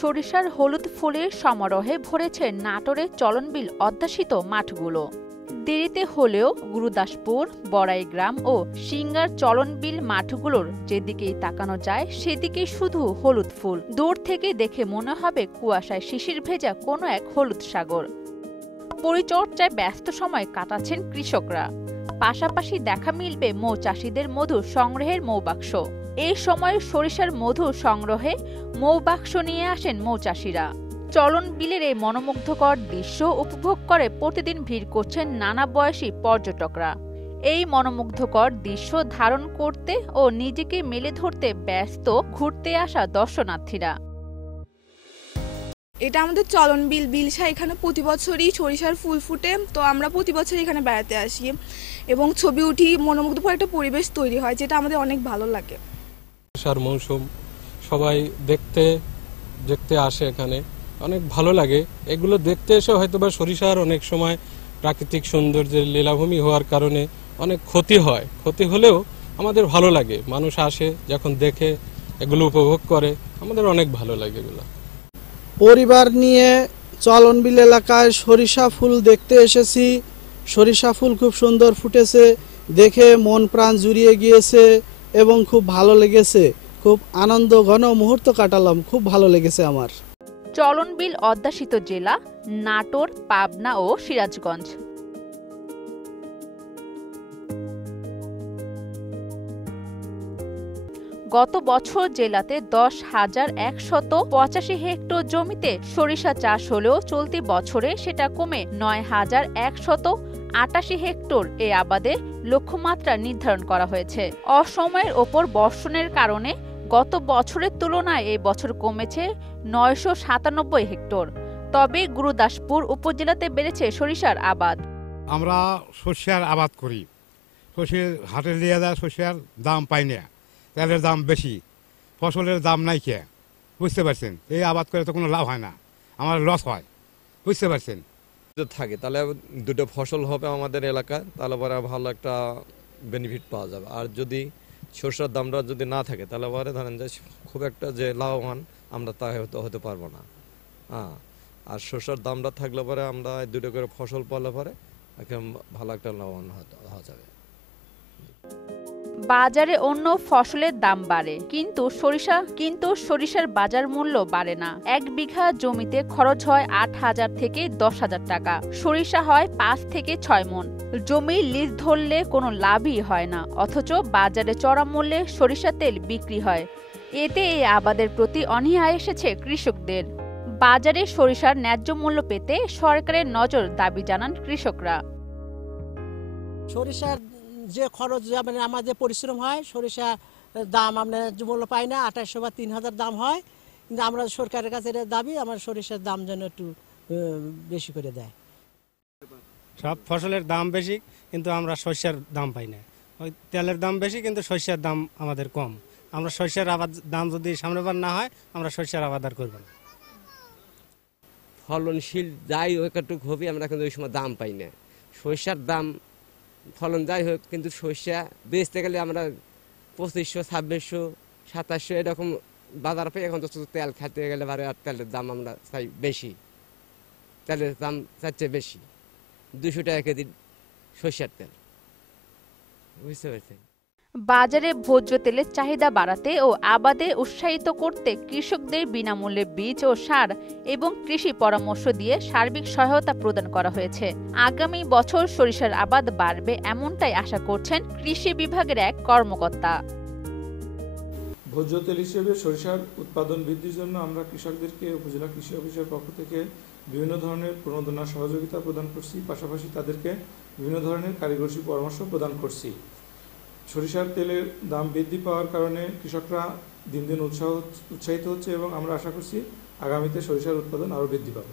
সরিষার হলুদ ফুলের সমারোহে ভরেছে নাটোরের চলনবিল অধ্যাসিত মাঠগুলো। দেরিতে হলেও গুরুদাসপুর, বড়াইগ্রাম ও সিঙ্গার চলনবিল মাঠগুলোর যেদিকেই তাকানো যায় সেদিকেই শুধু হলুদ ফুল। দূর থেকে দেখে মনে হবে কুয়াশায় শিশির ভেজা কোনো এক হলুদ সাগর। পরিচর্যায় ব্যস্ত সময় কাটাচ্ছেন কৃষকরা। পাশাপাশি দেখা মিলবে মৌচাষীদের মধু সংগ্রহের মৌবাক্স। এই সময় সরিষার মধু সংগ্রহে মৌবাক্স নিয়ে আসেন মৌচাষীরা। চলন বিলের এই মনোমুগ্ধকর দৃশ্য উপভোগ করে প্রতিদিন ভিড় করছেন নানা বয়সী পর্যটকরা। এই মনোমুগ্ধকর দৃশ্য ধারণ করতে ও নিজেকে মেলে ধরতে ব্যস্ত ঘুরতে আসা দর্শনার্থীরা। এটা আমাদের চলন বিল বিলসা। এখানে প্রতি বছরই সরিষার ফুল ফুটে, তো আমরা প্রতি বছর এখানে বেড়াতে আসি এবং ছবি উঠি। মনোমুগ্ধকর একটা পরিবেশ তৈরি হয়, যেটা আমাদের অনেক ভালো লাগে। সরিষার মৌসুম, সবাই দেখতে আসে, এখানে অনেক ভালো লাগে। এগুলো দেখতে এসে হয়তোবা সরিষার অনেক সময় প্রাকৃতিক সৌন্দর্যের লীলাভূমি হওয়ার কারণে অনেক ক্ষতি হয়। ক্ষতি হলেও আমাদের ভালো লাগে। মানুষ আসে, যখন দেখে এগুলো উপভোগ করে, আমাদের অনেক ভালো লাগে এগুলো। পরিবার নিয়ে চলনবিল এলাকায় সরিষা ফুল দেখতে এসেছি। সরিষা ফুল খুব সুন্দর ফুটেছে, দেখে মন প্রাণ জুড়িয়ে গিয়েছে এবং খুব ভালো লেগেছে। খুব আনন্দ ঘন মুহূর্ত কাটালাম, খুব ভালো লেগেছে আমার। চলনবিল অধ্যাসিত জেলা নাটোর, পাবনা ও সিরাজগঞ্জ। গত বছর জেলাতে 10,185 হেক্টর জমিতে সরিষা চাষ হলেও চলতি বছরে সেটা কমে 9,188 হেক্টর এ আবাদে লক্ষ্যমাত্রা নির্ধারণ করা হয়েছে। অসময়ের ওপর বর্ষণের কারণে গত বছরের তুলনায় এই বছর কমেছে 997 হেক্টর। তবে গুরুদাসপুর উপজেলাতে বেড়েছে সরিষার আবাদ। আমরা সরিষার আবাদ করি। সরিষার হাটে নিয়ে যায়, সরিষার দাম পাই না, তেলের দাম বেশি, ফসলের দাম নাই কে, বুঝতে পারছেন? এই আবাদ করে তো কোনো লাভ হয় না, আমার লস হয়, বুঝতে পারছেন? থাকে তাহলে দুটো ফসল হবে আমাদের এলাকায়, তাহলে পরে ভালো একটা বেনিফিট পাওয়া যাবে। আর যদি সরষের দামটা যদি না থাকে তাহলে পরে ধরেন যে খুব একটা যে লাভবান আমরা তা হতে পারবো না। হ্যাঁ, আর সরষের দামটা থাকলে পরে আমরা দুটো করে ফসল পালে পরে ভালো একটা লাভবান হওয়া যাবে। বাজারে অন্য ফসলের দাম বাড়ে, কিন্তু সরিষার বাজার মূল্য বাড়ে না। 1 বিঘা জমিতে খরচ হয় 8,000 থেকে 10,000 টাকা। সরিষা হয় 5 থেকে 6 মণ। জমি লিজ ধরলে কোনো লাভই হয় না, অথচ বাজারে চড়া মূল্যে সরিষা তেল বিক্রি হয়। এতে এই আবাদের প্রতি অনীহা এসেছে কৃষকদের। বাজারে সরিষার ন্যায্য মূল্য পেতে সরকারের নজর দাবি জানান কৃষকরা। সরিষার যে খরচ, মানে আমার যে পরিশ্রম হয়, সরিষা দাম আমরা মূল্য পাই না। 2800 বা 3000 দাম হয়, কিন্তু আমরা সরকারের কাছে দাবি আমার সরিষার দাম যেন একটু বেশি করে দেয়। সব ফসলের দাম বেশি, কিন্তু আমরা সরিষার দাম পাই না। ওই তেলের দাম বেশি, কিন্তু সরিষার দাম আমাদের কম। আমরা সরিষার আবাদ দাম যদি সামনেবার না হয়, আমরা সরিষার আবাদ আর করব না। ফলনশীল যাই হোক একটু হবে, আমরা কিন্তু ওই সময় দাম পাই না। সরিষার দাম ফলন যাই হোক, কিন্তু সরিষা বেচতে গেলে আমরা 2500, 2600, 2700 এরকম বাজার পাই। এখন তো তেল খেতে গেলে আর তেলের দাম আমরা চাই বেশি, তেলের দাম চাইছে বেশি, 200 টাকা কেজি সরিষার তেল, বুঝতে পারছেন? বাজারে ভোজ্য তেলের চাহিদা বাড়াতে ও আবাদে উৎসাহিত করতে কৃষকদের বিনামূল্যে বীজ ও সার এবং কৃষি পরামর্শ দিয়ে সার্বিক সহায়তা প্রদান করা হয়েছে। আগামী বছর সরিষার আবাদ বাড়বে এমনটাই আশা করছেন কৃষি বিভাগের এক কর্মকর্তা। ভোজ্য তেল হিসেবে সরিষার উৎপাদন বৃদ্ধির জন্য আমরা কৃষকদেরকে উপজেলা কৃষি অফিসের পক্ষ থেকে বিভিন্ন ধরনের প্রণোদনা সহযোগিতা প্রদান করছি। পাশাপাশি তাদেরকে বিভিন্ন ধরনের কারিগরি পরামর্শ প্রদান করছি। সরিষার তেলের দাম বৃদ্ধি পাওয়ার কারণে কৃষকরা দিন দিন উৎসাহিত হচ্ছে এবং আমরা আশা করছি আগামীতে সরিষার উৎপাদন আরও বৃদ্ধি পাবে।